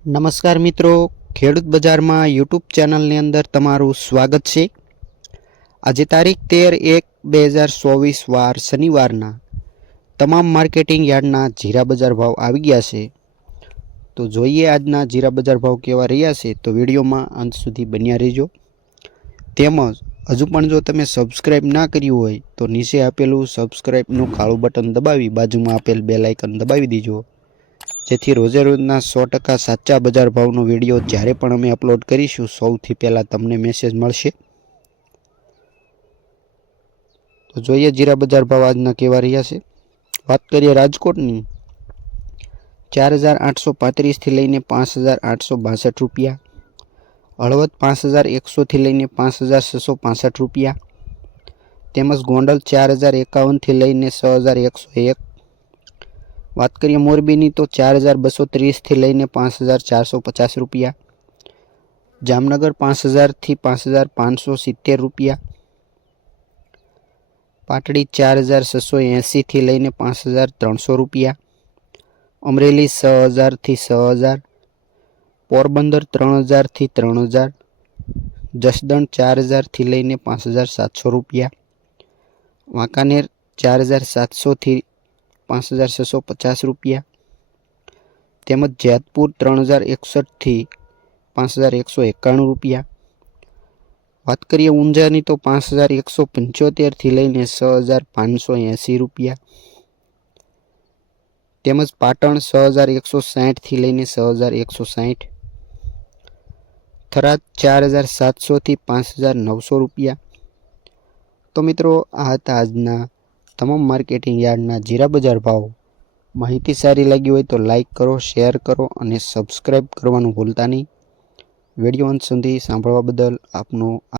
નમસ્કાર મિત્રો, ખેડૂત બજારમાં યુટ્યુબ ચેનલની અંદર તમારું સ્વાગત છે. આજે તારીખ તેર એક બે હજાર ચોવીસ વાર શનિવારના તમામ માર્કેટિંગ યાર્ડના જીરા બજાર ભાવ આવી ગયા છે. તો જોઈએ આજના જીરા બજાર ભાવ કેવા રહ્યા છે તો વિડીયોમાં અંત સુધી બન્યા રહેજો. તેમજ હજુ પણ જો તમે સબસ્ક્રાઈબ ના કર્યું હોય તો નીચે આપેલું સબસ્ક્રાઇબનું કાળું બટન દબાવી બાજુમાં આપેલ બે લાઇકન દબાવી દીજો. જેથી રોજે રોજના સો ટકા સાચા બજાર ભાવનો વીડિયો જ્યારે પણ અમે અપલોડ કરીશું, સૌથી પહેલાં તમને મેસેજ મળશે. તો જોઈએ જીરા બજાર ભાવ આજના કેવા રહ્યા છે. વાત કરીએ રાજકોટની. ચાર હજાર આઠસો પાંત્રીસથી લઈને પાંચ હજાર આઠસો બાસઠ રૂપિયા. હળવદ પાંચ હજાર એકસોથી લઈને પાંચ હજાર છસો પાસઠ રૂપિયા. તેમજ ગોંડલ ચાર હજાર એકાવનથી લઈને છ હજાર એકસો એક. વાત કરીએ મોરબીની તો ચાર હજાર બસો ત્રીસથી લઈને પાંચ હજાર ચારસો પચાસ રૂપિયા જામનગર પાંચ હજારથી પાંચ હજાર પાંચસો સિત્તેર રૂપિયા પાટડી ચાર હજાર છસો એંસીથી લઈને પાંચ હજાર ત્રણસો રૂપિયા અમરેલી છ હજારથી છ હજાર પોરબંદર ત્રણ હજારથી ત્રણ હજાર જસદણ ચાર હજારથી લઈને પાંચ હજાર સાતસો રૂપિયા વાંકાનેર ચાર હજાર સાતસોથી પાંચ હજાર છસો પચાસ રૂપિયા તેમજ જેતપુર ત્રણ હજાર એકસઠથી પાંચ હજાર એકસો એકાણું રૂપિયા વાત કરીએ ઊંઝાની તો પાંચ હજાર એકસો પંચોતેરથી લઈને છ હજાર પાંચસો એંસી રૂપિયા તેમજ પાટણ છ હજાર એકસો સાઠથી લઈને છ હજાર એકસો સાઠ થરાદ ચાર હજાર સાતસોથી પાંચ હજાર નવસો રૂપિયા તો મિત્રો આ હતા આજના તમામ માર્કેટિંગ યાર્ડના જીરા બજાર ભાવ. માહિતી સારી લાગી હોય તો લાઇક કરો, શેર કરો અને સબસ્ક્રાઈબ કરવાનું ભૂલતા નહીં. વીડિયો અંત સુધી સાંભળવા બદલ આપનો